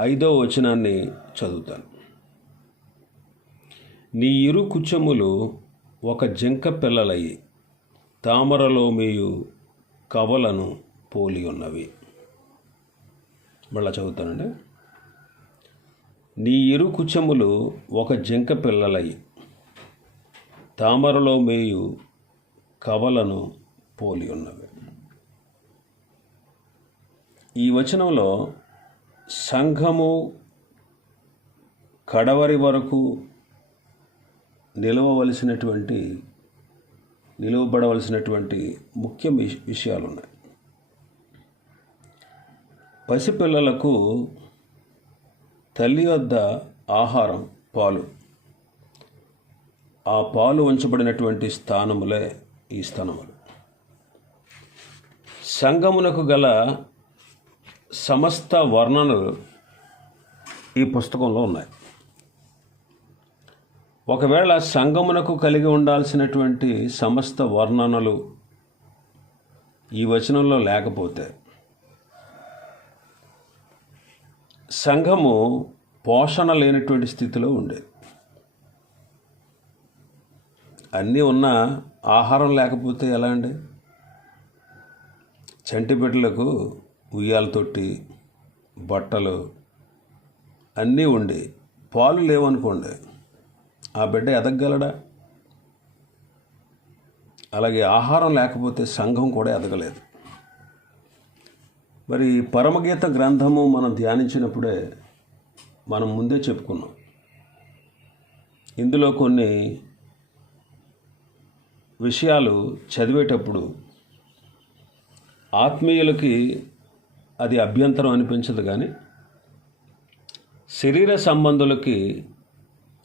ఐదో వచనాన్ని చదువుతాను. నీ ఇరు కుచములు ఒక జింక పిల్లలయ్యి తామరలో మీయు కవలను పోలి ఉన్నవి. మళ్ళా చదువుతానండి. నీ ఇరు కుచములు ఒక జింక పిల్లలయ్యి తామరలో మేయు కవలను పోలి ఉన్నవి. ఈ వచనంలో సంఘము కడవరి వరకు నిలవవలసినటువంటి నిలువబడవలసినటువంటి ముఖ్య విష- విషయాలు ఉన్నాయి పసిపిల్లలకు తల్లి వద్ద ఆహారం పాలు. ఆ పాలు ఉంచబడినటువంటి స్థానములే ఈ స్థానములు. సంగమునకు గల సమస్త వర్ణనలు ఈ పుస్తకంలో ఉన్నాయి. ఒకవేళ సంగమునకు కలిగి ఉండాల్సినటువంటి సమస్త వర్ణనలు ఈ వచనంలో లేకపోతే సంఘము పోషణ లేనటువంటి స్థితిలో ఉండేది అన్నీ ఉన్నా ఆహారం లేకపోతే ఎలా అండి? చంటిబిడ్డలకు ఉయ్యాల తొట్టి బట్టలు అన్నీ ఉండి. పాలు లేవనుకోండి. ఆ బిడ్డ ఎదగలడా అలాగే ఆహారం లేకపోతే సంఘం కూడా ఎదగలేదు. మరి పరమగీత గ్రంథము మనం ధ్యానించినప్పుడే మనం ముందే చెప్పుకున్నాం. ఇందులో కొన్ని విషయాలు చదివేటప్పుడు ఆత్మీయులకి అది అభ్యంతరం అనిపించదు కానీ శరీర సంబంధులకి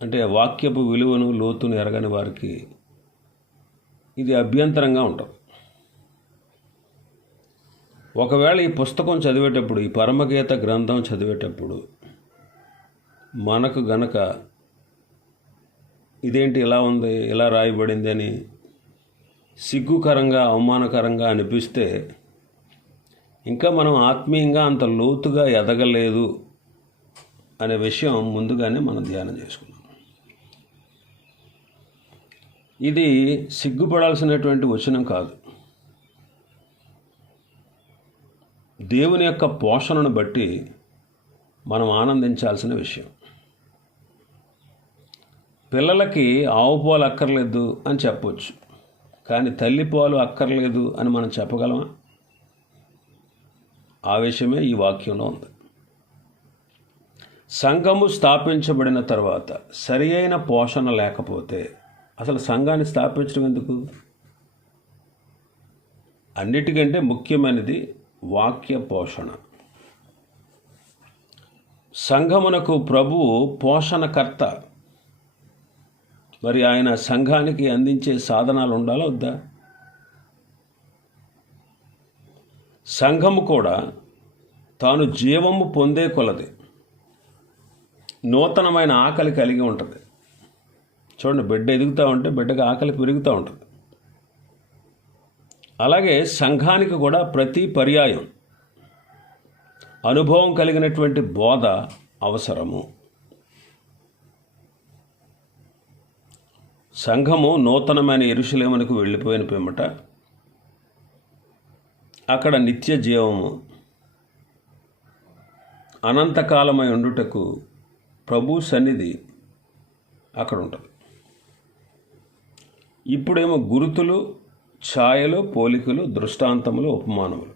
అంటే వాక్యపు విలువను లోతును ఎరగని వారికి ఇది అభ్యంతరంగా ఉంటుంది. ఒకవేళ ఈ పుస్తకం చదివేటప్పుడు ఈ పరమగీత గ్రంథం చదివేటప్పుడు మనకు గనక ఇదేంటి ఇలా ఉంది ఇలా రాయబడింది అని సిగ్గుకరంగా అవమానకరంగా అనిపిస్తే ఇంకా మనం ఆత్మీయంగా అంత లోతుగా ఎదగలేదు అనే విషయం ముందుగానే మనం ధ్యానం చేసుకున్నాం ఇది సిగ్గుపడాల్సినటువంటి వచనం కాదు. దేవుని యొక్క పోషణను బట్టి మనం ఆనందించాల్సిన విషయం. పిల్లలకి ఆవు పాలు అక్కర్లేదు అని చెప్పవచ్చు కానీ తల్లి పాలు అక్కర్లేదు అని మనం చెప్పగలమా? ఆవేశమే ఈ వాక్యంలో ఉంది. సంఘము స్థాపించబడిన తర్వాత సరి అయిన పోషణ లేకపోతే అసలు సంఘాన్ని స్థాపించడం ఎందుకు? అన్నిటికంటే ముఖ్యమైనది వాక్య పోషణ. సంఘమునకు ప్రభువు పోషణకర్త. మరి ఆయన సంఘానికి అందించే సాధనాలు ఉండాలా వద్దా? సంఘము కూడా తాను జీవము పొందే కొలది. నూతనమైన ఆకలి కలిగి ఉంటుంది. చూడండి బిడ్డ ఎదుగుతూ ఉంటే బిడ్డకి ఆకలి పెరుగుతూ ఉంటుంది. అలాగే సంఘానికి కూడా ప్రతి పర్యాయం అనుభవం కలిగినటువంటి బోధ అవసరము. సంఘము నూతనమైన ఎరుషులేమునకు వెళ్ళిపోయిన పిమ్మట అక్కడ నిత్య జీవము. అనంతకాలమై ఉండుటకు ప్రభు సన్నిధి అక్కడ ఉంటుంది ఇప్పుడేమో గురుతులు ఛాయలు పోలికలు దృష్టాంతములు ఉపమానములు.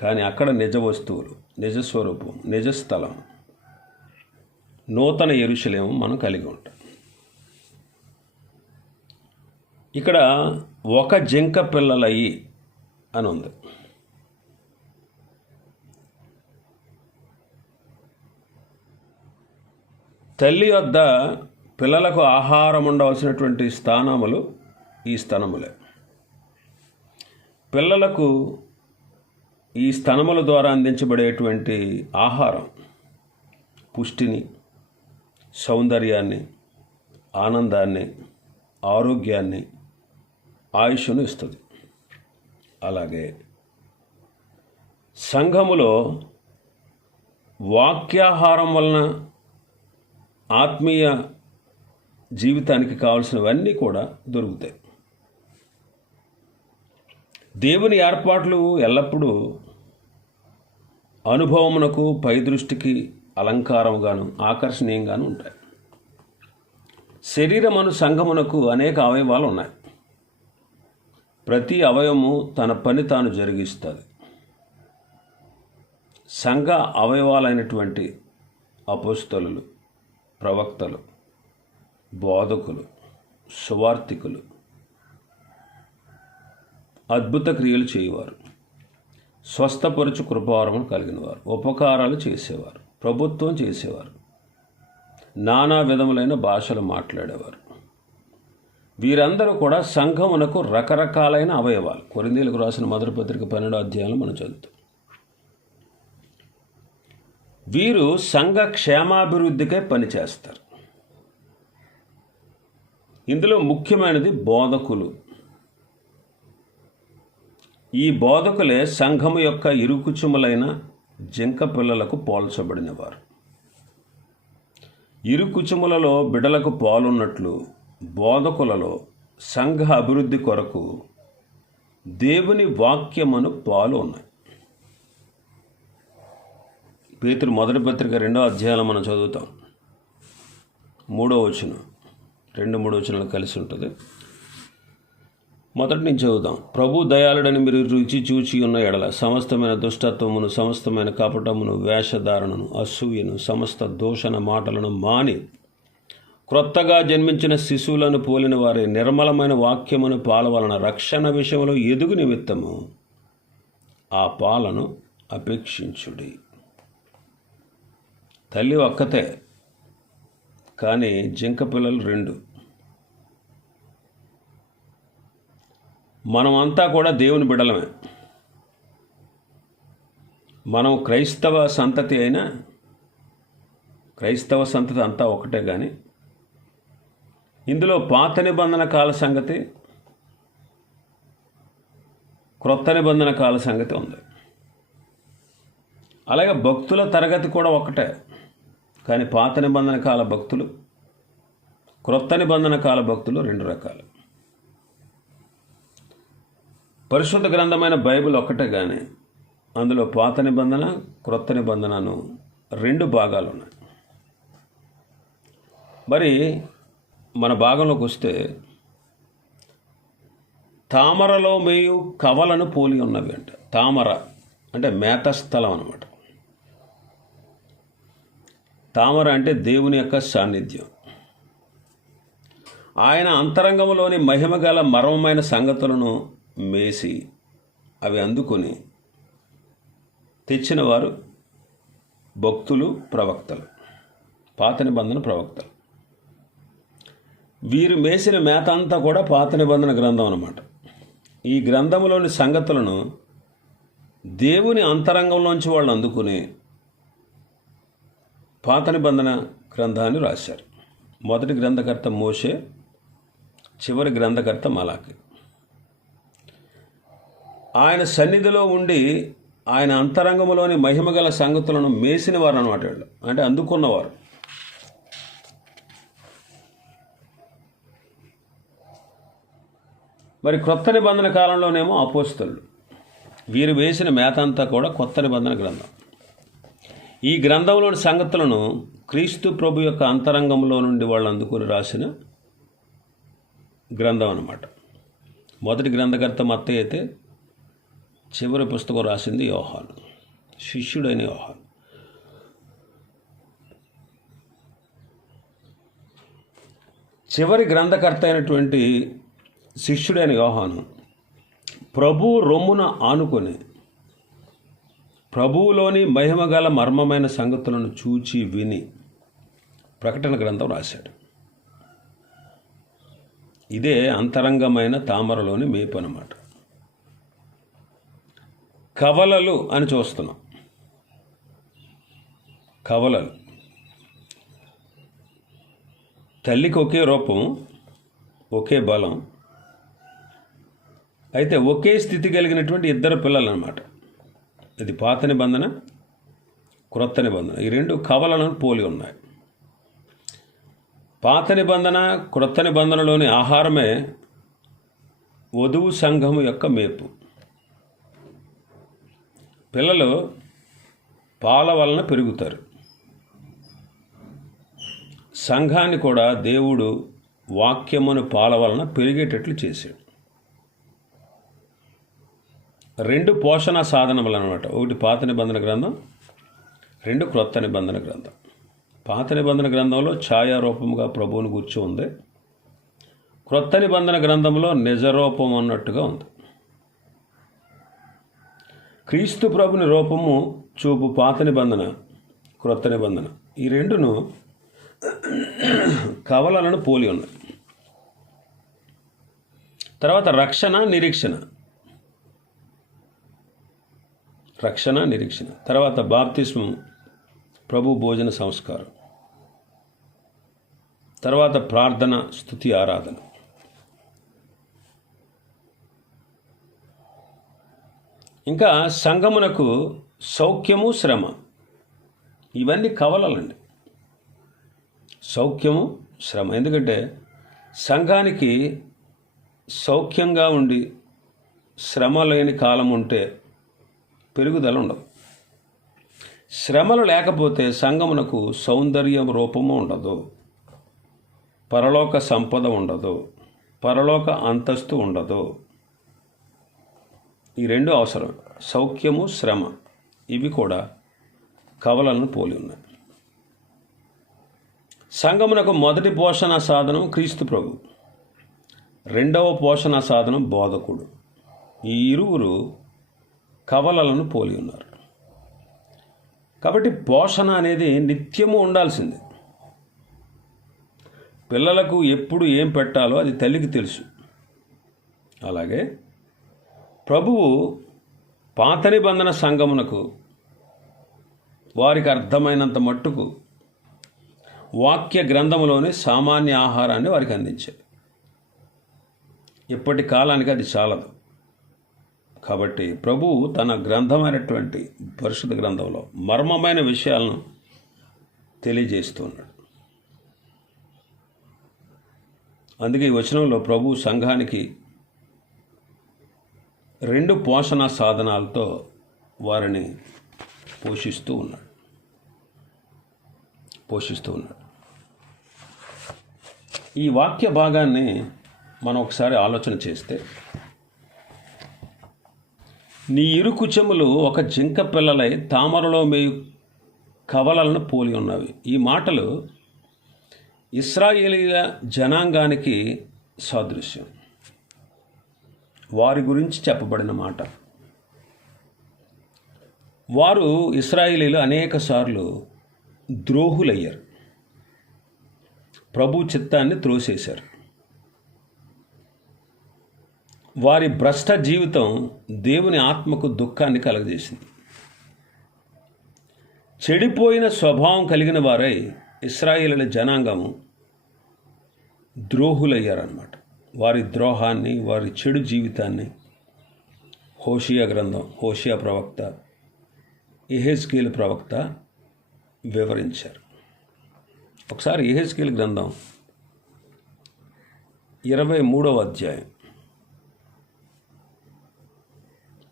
కానీ అక్కడ నిజ వస్తువులు నిజ స్వరూపం నిజ స్థలం నూతన ఎరుశలేము మనం కలిగి ఉంటాం. ఇక్కడ ఒక జింక పిల్లలయ్యి అని ఉంది. తల్లి వద్ద పిల్లలకు ఆహారం ఉండవలసినటువంటి స్థానములు ఈ స్థనములే. పిల్లలకు ఈ స్థనముల ద్వారా అందించబడేటువంటి ఆహారం పుష్టిని సౌందర్యాన్ని ఆనందాన్ని ఆరోగ్యాన్ని ఆయుష్ను ఇస్తుంది. అలాగే సంఘములో వాక్యాహారం వలన ఆత్మీయ జీవితానికి కావలసినవన్నీ కూడా దొరుకుతాయి. దేవుని ఏర్పాట్లు ఎల్లప్పుడూ అనుభవమునకు పై దృష్టికి అలంకారముగాను ఆకర్షణీయంగాను ఉంటాయి. శరీరమను సంఘమునకు అనేక అవయవాలు ఉన్నాయి. ప్రతి అవయవము తన పని తాను జరిగిస్తుంది. సంఘ అవయవాలైనటువంటి అపోస్తలు ప్రవక్తలు బోధకులు సువార్థికులు అద్భుత క్రియలు చేయవారు. స్వస్థపరుచు కృపావరమును కలిగినవారు. ఉపకారాలు చేసేవారు. ప్రభుత్వం చేసేవారు. నానా విధములైన భాషలు మాట్లాడేవారు. వీరందరూ కూడా సంఘమునకు రకరకాలైన అవయవాలు. కొరిందీలకు రాసిన మొదటి పత్రిక పన్నెండో అధ్యాయంలో మనం చదువుతాం. వీరు సంఘ క్షేమాభివృద్ధికై పనిచేస్తారు ఇందులో ముఖ్యమైనది బోధకులు. ఈ బోధకులే సంఘము యొక్క ఇరుకుచుములైన జింక పిల్లలకు పోల్చబడినవారు. ఇరుకుచుములలో బిడలకు పాలున్నట్లు బోధకులలో సంఘ అభివృద్ధి కొరకు దేవుని వాక్యమును పాలు ఉన్నాయి. పేతురు మొదటి పత్రిక రెండో అధ్యాయంలో మనం చదువుతాం. మూడో వచనం. రెండు మూడు వచనాలు కలిసి ఉంటుంది. మొదటి నుంచి చదువుదాం. ప్రభు దయాళుడని మీరు రుచి చూచి ఉన్న ఎడల సమస్తమైన దుష్టత్వమును సమస్తమైన కపటమును వేషధారణను అసూయను సమస్త దూషణ మాటలను మాని క్రొత్తగా జన్మించిన శిశువులను పోలిన వారి నిర్మలమైన వాక్యమును పాల వలన రక్షణ విషయంలో ఎదుగు నిమిత్తము ఆ పాలను అపేక్షించుడి. తల్లి ఒక్కతే కానీ జింక పిల్లలు రెండు. మనమంతా కూడా దేవుని బిడలమే మనం క్రైస్తవ సంతతి అయినా క్రైస్తవ సంతతి అంతా ఒకటే కానీ ఇందులో పాత నిబంధన కాల సంగతి క్రొత్త నిబంధన కాల సంగతి ఉంది. అలాగే భక్తుల తరగతి కూడా ఒకటే కానీ పాత నిబంధన కాల భక్తులు క్రొత్త నిబంధన కాల భక్తులు రెండు రకాలు. పరిశుద్ధ గ్రంథమైన బైబిల్ ఒక్కటే కానీ అందులో పాత నిబంధన క్రొత్త నిబంధనను రెండు భాగాలు ఉన్నాయి మరి మన భాగంలోకి వస్తే తామరలో మేయు కవలను పోలి ఉన్నవి అంట. తామర అంటే మేత స్థలం అనమాట తామర అంటే దేవుని యొక్క సాన్నిధ్యం. ఆయన అంతరంగంలోని మహిమ గల మర్మమైన సంగతులను మేసి అవి అందుకొని తెచ్చిన వారు భక్తులు ప్రవక్తలు. పాత నిబంధన ప్రవక్తలు. వీరు మేసిన మేత అంతా కూడా పాత నిబంధన గ్రంథం అన్నమాట. ఈ గ్రంథంలోని సంగతులను దేవుని అంతరంగంలోంచి వాళ్ళు అందుకుని పాత నిబంధన గ్రంథాన్ని రాశారు. మొదటి గ్రంథకర్త మోషే చివరి గ్రంథకర్త మలాకి ఆయన సన్నిధిలో ఉండి ఆయన అంతరంగంలోని మహిమగల సంగతులను మేసిన వారు అనమాట వీళ్ళు. అంటే అందుకున్నవారు. మరి క్రొత్త నిబంధన కాలంలోనేమో అపోస్తలు. వీరు వేసిన మేత అంతా కూడా కొత్త నిబంధన గ్రంథం. ఈ గ్రంథంలోని సంగతులను క్రీస్తు ప్రభు యొక్క అంతరంగంలో నుండి వాళ్ళు అందుకుని రాసిన గ్రంథం అన్నమాట. మొదటి గ్రంథకర్త మత్త అయితే చివరి పుస్తకం రాసింది యోహాను. శిష్యుడైన యోహాను. చివరి గ్రంథకర్త అయినటువంటి శిష్యుడైన యోహాను ప్రభు రొమ్మున ఆనుకొని ప్రభువులోని మహిమగల మర్మమైన సంగతులను చూచి విని ప్రకటన గ్రంథం రాశాడు. ఇదే అంతరంగమైన తామరలోని మేపు అన్నమాట కవలలు అని చూస్తున్నాం. కవలలు. తల్లికి ఒకే రూపం ఒకే బలం అయితే ఒకే స్థితి కలిగినటువంటి ఇద్దరు పిల్లలు అనమాట ఇది పాత నిబంధన క్రొత్త నిబంధన. ఈ రెండు కవలను పోలి ఉన్నాయి. పాత నిబంధన క్రొత్త నిబంధనలోని ఆహారమే వధువు సంఘము యొక్క మేపు. పిల్లలు పాల వలన పెరుగుతారు. సంఘాన్ని కూడా దేవుడు వాక్యమును పాల వలన పెరిగేటట్లు చేశాడు. రెండు పోషణ సాధనములు అనమాట ఒకటి పాత నిబంధన గ్రంథం రెండు క్రొత్త నిబంధన గ్రంథం. పాత నిబంధన గ్రంథంలో ఛాయారూపముగా ప్రభువుని గుర్చి ఉంది. క్రొత్త నిబంధన గ్రంథంలో నిజరూపం అన్నట్టుగా ఉంది. క్రీస్తు ప్రభుని రూపము చూపు పాత నిబంధన క్రొత్త నిబంధన. ఈ రెండును కవలలను పోలి ఉన్నాయి. తర్వాత రక్షణ నిరీక్షణ. రక్షణ నిరీక్షణ. తర్వాత బాప్తిస్మం ప్రభు భోజన సంస్కారం. తర్వాత ప్రార్థన స్థుతి ఆరాధన. ఇంకా సంగమునకు సౌఖ్యము శ్రమ. ఇవన్నీ కవలలండి. సౌఖ్యము శ్రమ. ఎందుకంటే సంఘానికి సౌఖ్యంగా ఉండి శ్రమ లేని కాలం ఉంటే పెరుగుదల ఉండదు. శ్రమలు లేకపోతే సంగమునకు సౌందర్యం రూపము ఉండదు. పరలోక సంపద ఉండదు. పరలోక అంతస్తు ఉండదు. ఈ రెండు అవసరం. సౌఖ్యము శ్రమ. ఇవి కూడా కవలను పోలి ఉన్నాయి. సంగమునకు మొదటి పోషణ సాధనం క్రీస్తు ప్రభు. రెండవ పోషణ సాధనం బోధకుడు. ఈ ఇరువురు కవలలను పోలి ఉన్నారు. కాబట్టి పోషణ అనేది నిత్యము ఉండాల్సింది. పిల్లలకు ఎప్పుడు ఏం పెట్టాలో అది తల్లికి తెలుసు. అలాగే ప్రభువు పాత నిబంధన సంఘమునకు వారికి అర్థమైనంత మట్టుకు వాక్య గ్రంథములోని సామాన్య ఆహారాన్ని వారికి అందించారు ఇప్పటి కాలానికి అది చాలదు. కాబట్టి ప్రభు తన గ్రంథమైనటువంటి పరిశుద్ధ గ్రంథంలో మర్మమైన విషయాలను తెలియజేస్తున్నాడు. అందుకే ఈ వచనంలో ప్రభు సంఘానికి రెండు పోషణ సాధనాలతో వారిని పోషిస్తూ ఉన్నాడు. పోషిస్తూ ఉన్నాడు. ఈ వాక్య భాగాన్ని మనం ఒకసారి ఆలోచన చేస్తే నీ ఇరుకుచెములు ఒక జింక పిల్లలై తామరలో మేయు కవలలను పోలి ఉన్నవి. ఈ మాటలు ఇస్రాయేలీల జనాంగానికి సాదృశ్యం. వారి గురించి చెప్పబడిన మాట. వారు ఇస్రాయేలీలు అనేక సార్లు ద్రోహులయ్యారు. ప్రభు చిత్తాన్ని త్రోసేశారు. వారి భ్రష్ట జీవితం దేవుని ఆత్మకు దుఃఖాన్ని కలగజేసింది. చెడిపోయిన స్వభావం కలిగిన వారై ఇస్రాయేలీల జనాంగము ద్రోహులయ్యారన్నమాట. వారి ద్రోహాన్ని వారి చెడు జీవితాన్ని హోషియా గ్రంథం హోషియా ప్రవక్త ఎహెజ్కేల్ ప్రవక్త వివరించారు. ఒకసారి ఎహెజ్కేల్ గ్రంథం ఇరవై మూడవ అధ్యాయం.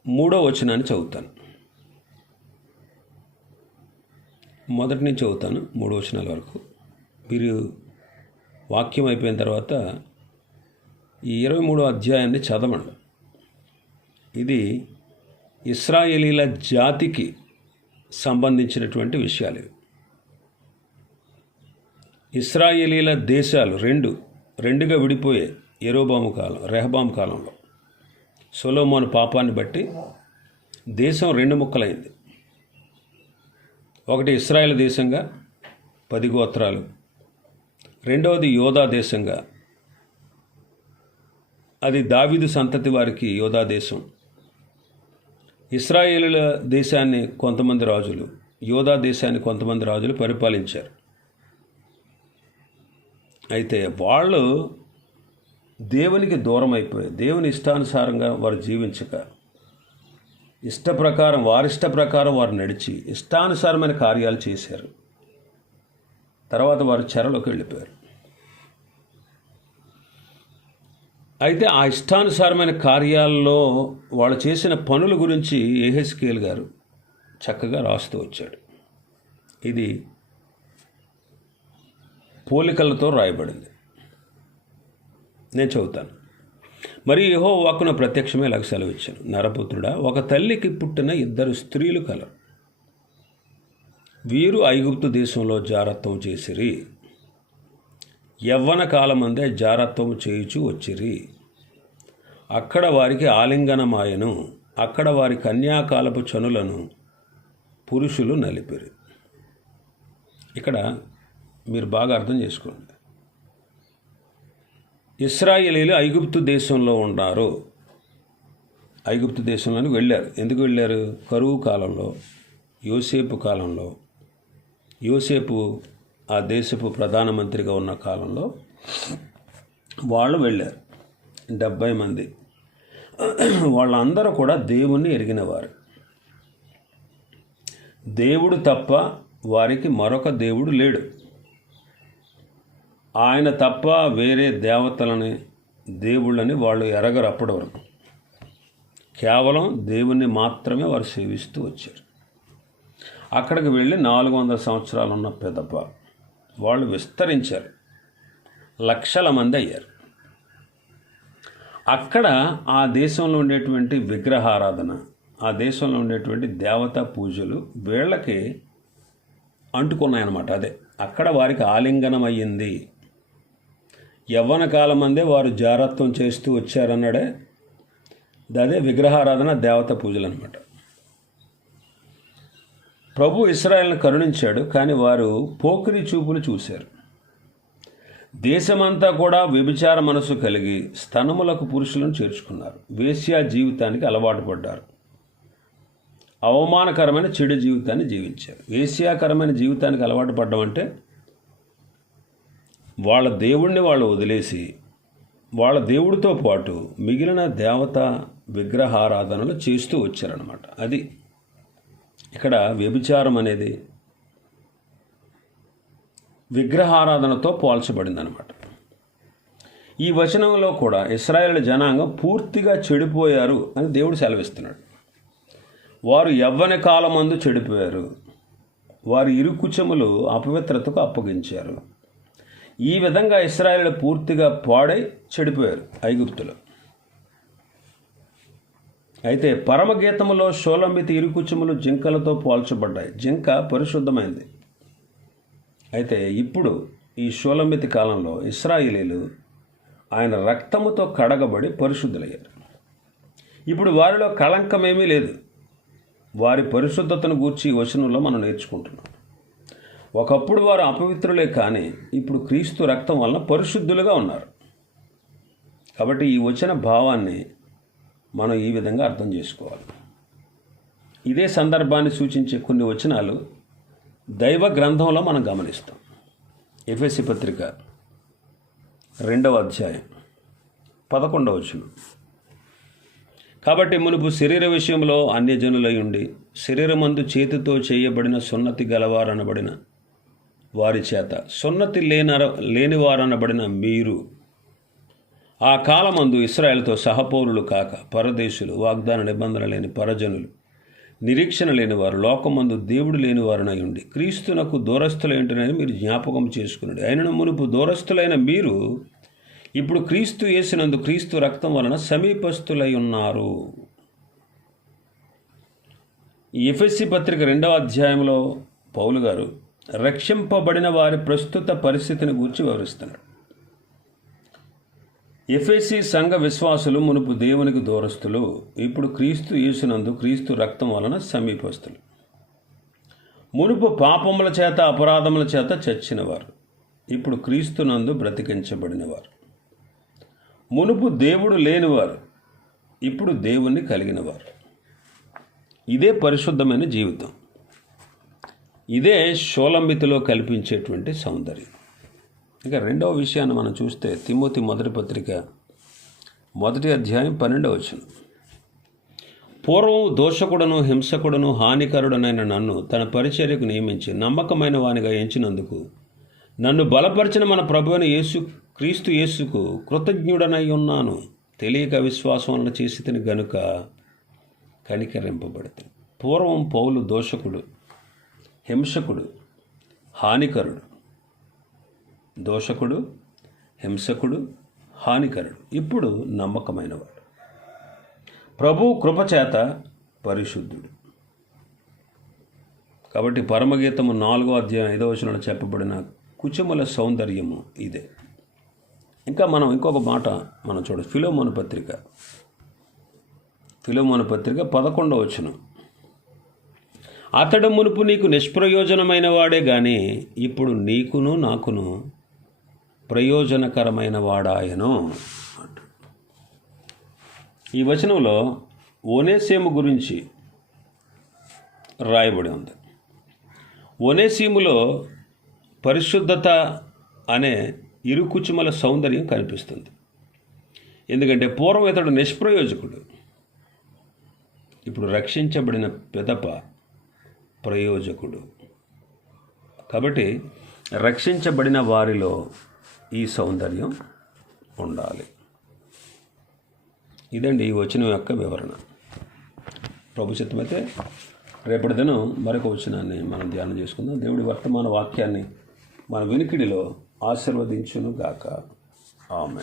మూడో వచనాన్ని చదువుతాను. మొదటి నుంచి చదువుతాను మూడో వచనాల వరకు. మీరు వాక్యం అయిపోయిన తర్వాత ఈ ఇరవై మూడో అధ్యాయాన్ని చదవండి. ఇది ఇస్రాయేలీల జాతికి సంబంధించినటువంటి విషయాలు ఇవి. ఇస్రాయేలీల దేశాలు రెండు రెండుగా విడిపోయే ఎరోబాము కాలం రెహబాము కాలంలో. సొలోమోను పాపాన్ని బట్టి దేశం రెండు ముక్కలైంది. ఒకటి ఇస్రాయేల్ దేశంగా పది గోత్రాలు. రెండవది యోధా దేశంగా. అది దావిదు సంతతి వారికి యోధా దేశం. ఇస్రాయేలుల దేశాన్ని కొంతమంది రాజులు యోధా దేశాన్ని కొంతమంది రాజులు పరిపాలించారు. అయితే వాళ్ళు దేవునికి దూరం అయిపోయి దేవుని ఇష్టానుసారంగా వారు జీవించక ఇష్ట ప్రకారం వారిష్ట ప్రకారం వారు నడిచి ఇష్టానుసారమైన కార్యాలు చేశారు. తర్వాత వారు చెరలోకి వెళ్ళిపోయారు. అయితే ఆ ఇష్టానుసారమైన కార్యాల్లో వాళ్ళు చేసిన పనుల గురించి ఏహెస్కేల్ గారు చక్కగా రాస్తూ వచ్చాడు. ఇది పోలికలతో రాయబడింది. నేను చదువుతాను. మరి యహో వాక్కున ప్రత్యక్షమే ఇలాగ సెలవిచ్చాను. నరపుత్రుడా ఒక తల్లికి పుట్టిన ఇద్దరు స్త్రీలు కలరు. వీరు ఐగుప్తు దేశంలో జారత్వం చేసిరి. యవ్వన కాలమందే జారత్వం చేయుచు వచ్చిరి. అక్కడ వారికి ఆలింగనమాయను. అక్కడ వారి కన్యాకాలపు చనులను పురుషులు నలిపిరి. ఇక్కడ మీరు బాగా అర్థం చేసుకోండి. ఇస్రాయేలీలు ఐగుప్తు దేశంలో ఉన్నారు. ఐగుప్తు దేశంలోని వెళ్ళారు. ఎందుకు వెళ్ళారు? కరువు కాలంలో యోసేపు కాలంలో. యోసేపు ఆ దేశపు ప్రధానమంత్రిగా ఉన్న కాలంలో వాళ్ళు వెళ్ళారు. డెబ్భై మంది. వాళ్ళందరూ కూడా దేవుణ్ణి ఎరిగినవారు. దేవుడు తప్ప వారికి మరొక దేవుడు లేడు. ఆయన తప్ప వేరే దేవతలని దేవుళ్ళని వాళ్ళు ఎరగరు అప్పటి వరకు. కేవలం దేవుణ్ణి మాత్రమే వారు సేవిస్తూ వచ్చారు. అక్కడికి వెళ్ళి నాలుగు వందల సంవత్సరాలు ఉన్న పెదప వాళ్ళు విస్తరించారు. లక్షల మంది అయ్యారు. అక్కడ ఆ దేశంలో ఉండేటువంటి విగ్రహారాధన ఆ దేశంలో ఉండేటువంటి దేవతా పూజలు వీళ్ళకి అంటుకున్నాయన్నమాట. అదే అక్కడ వారికి ఆలింగనం అయ్యింది యవ్వన కాలమందే వారు జారత్వం చేస్తూ వచ్చారన్నాడే. అదే విగ్రహారాధన దేవత పూజలు అనమాట ప్రభు ఇస్రాయల్ని కరుణించాడు కానీ వారు పోకిరి చూపులు చూశారు. దేశమంతా కూడా వ్యభిచార మనసు కలిగి స్తనములకు పురుషులను చేర్చుకున్నారు. వేశ్యా జీవితానికి అలవాటు పడ్డారు. అవమానకరమైన చెడు జీవితాన్ని జీవించారు. వేశ్యాకరమైన జీవితానికి అలవాటు పడ్డం అంటే వాళ్ళ దేవుణ్ణి వాళ్ళు వదిలేసి వాళ్ళ దేవుడితో పాటు మిగిలిన దేవత విగ్రహారాధనలు చేస్తూ వచ్చారనమాట అది ఇక్కడ వ్యభిచారం అనేది విగ్రహారాధనతో పోల్చబడిందనమాట ఈ వచనంలో కూడా ఇస్రాయేల్ జనాంగం పూర్తిగా చెడిపోయారు అని దేవుడు సెలవిస్తున్నాడు. వారు యవ్వన కాలమందు చెడిపోయారు. వారి ఇరుకుచములు అపవిత్రతకు అప్పగించారు. ఈ విధంగా ఇస్రాయేల్ పూర్తిగా పాడై చెడిపోయారు ఐగుప్తులో. అయితే పరమగీతములో షోలమితి ఇరుకుచములు జింకలతో పోల్చబడ్డాయి. జింక పరిశుద్ధమైంది. అయితే ఇప్పుడు ఈ షోలమితి కాలంలో ఇస్రాయిలీలు ఆయన రక్తముతో కడగబడి పరిశుద్ధులయ్యారు. ఇప్పుడు వారిలో కళంకమేమీ లేదు. వారి పరిశుద్ధతను గూర్చి వచనంలో మనం నేర్చుకుంటున్నాం. ఒకప్పుడు వారు అపవిత్రులే కానీ ఇప్పుడు క్రీస్తు రక్తం వలన పరిశుద్ధులుగా ఉన్నారు. కాబట్టి ఈ వచన భావాన్ని మనం ఈ విధంగా అర్థం చేసుకోవాలి. ఇదే సందర్భాన్ని సూచించే కొన్ని వచనాలు దైవ గ్రంథంలో మనం గమనిస్తాం. ఎఫ్ఎస్సి పత్రిక రెండవ అధ్యాయం పదకొండవ వచనం. కాబట్టి మునుపు శరీర విషయంలో అన్యజనులై ఉండి శరీరమందు చేతితో చేయబడిన సున్నతి గలవారనబడిన వారి చేత. సున్నతి లేనర లేనివారనబడిన మీరు ఆ కాలమందు ఇస్రాయేల్తో సహపౌరులు కాక పరదేశులు వాగ్దాన నిబంధన లేని పరజనులు నిరీక్షణ లేనివారు లోకమందు దేవుడు లేనివారునై ఉండి క్రీస్తునకు దూరస్తులేంటనని మీరు జ్ఞాపకం చేసుకున్నాడు అయినను మునుపు దూరస్థులైన మీరు ఇప్పుడు క్రీస్తు వేసినందు క్రీస్తు రక్తం వలన సమీపస్థులై ఉన్నారు ఈ ఎఫ్ఎస్సి పత్రిక రెండవ అధ్యాయంలో పౌలు గారు రక్షింపబడిన వారి ప్రస్తుత పరిస్థితిని గూర్చి వివరిస్తున్నాడు. ఎఫ్ఎస్సి సంఘ విశ్వాసులు మునుపు దేవునికి దూరస్తులు ఇప్పుడు క్రీస్తు యేసునందు క్రీస్తు రక్తం వలన సమీపస్తులు. మునుపు పాపముల చేత అపరాధముల చేత చచ్చినవారు. ఇప్పుడు క్రీస్తునందు బ్రతికించబడినవారు. మునుపు దేవుడు లేనివారు ఇప్పుడు దేవుణ్ణి కలిగినవారు. ఇదే పరిశుద్ధమైన జీవితం. ఇదే షోలంబితిలో కల్పించేటువంటి సౌందర్యం. ఇక రెండవ విషయాన్ని మనం చూస్తే తిమోతి మొదటి పత్రిక మొదటి అధ్యాయం పన్నెండవ వచనం. పూర్వం దోషకుడను హింసకుడను హానికరుడనైన నన్ను తన పరిచర్యకు నియమించి నమ్మకమైన వానిగా ఎంచినందుకు నన్ను బలపరిచిన మన ప్రభు అయిన యేసు క్రీస్తు యేసుకు కృతజ్ఞుడనై ఉన్నాను. తెలియక విశ్వాసం వలన చేసి తిని గనుక కనికరింపబడితే పూర్వం పౌలు దోషకుడు. హింసకుడు హానికరుడు. దోషకుడు హింసకుడు హానికరుడు. ఇప్పుడు నమ్మకమైనవాడు. ప్రభు కృపచేత పరిశుద్ధుడు. కాబట్టి పరమగీతము నాలుగో అధ్యాయం ఐదో వచనంలో చెప్పబడిన కుచముల సౌందర్యము ఇదే. ఇంకా మనం ఇంకొక మాట మనం చూడ ఫిలోమోన పత్రిక. ఫిలోమోన పత్రిక పదకొండవ వచనం. అతడు మునుపు నీకు నిష్ప్రయోజనమైన వాడే గాని ఇప్పుడు నీకును నాకును ప్రయోజనకరమైన వాడాయను ఈ వచనంలో ఓనేసేము గురించి రాయబడి ఉంది. ఒనేసీములో పరిశుద్ధత అనే ఇరుకుచుమల సౌందర్యం కనిపిస్తుంది. ఎందుకంటే పూర్వం ఇతడు నిష్ప్రయోజకుడు. ఇప్పుడు రక్షించబడిన పిదప ప్రయోజకుడు. కాబట్టి రక్షించబడిన వారిలో ఈ సౌందర్యం ఉండాలి. ఇదండి ఈ వచనం యొక్క వివరణ. ప్రభుత్వమైతే రేపటి దినం మరొక వచనాన్ని మనం ధ్యానం చేసుకుందాం. దేవుడి వర్తమాన వాక్యాన్ని మన వినికిడిలో ఆశీర్వదించును గాక ఆమె